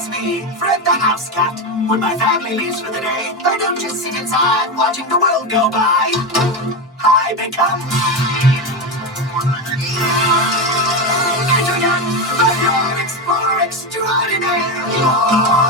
it's me, Fred the house cat. When my family leaves for the day, I don't just sit inside watching the world go by. I become Major Cat, but you're extraordinary.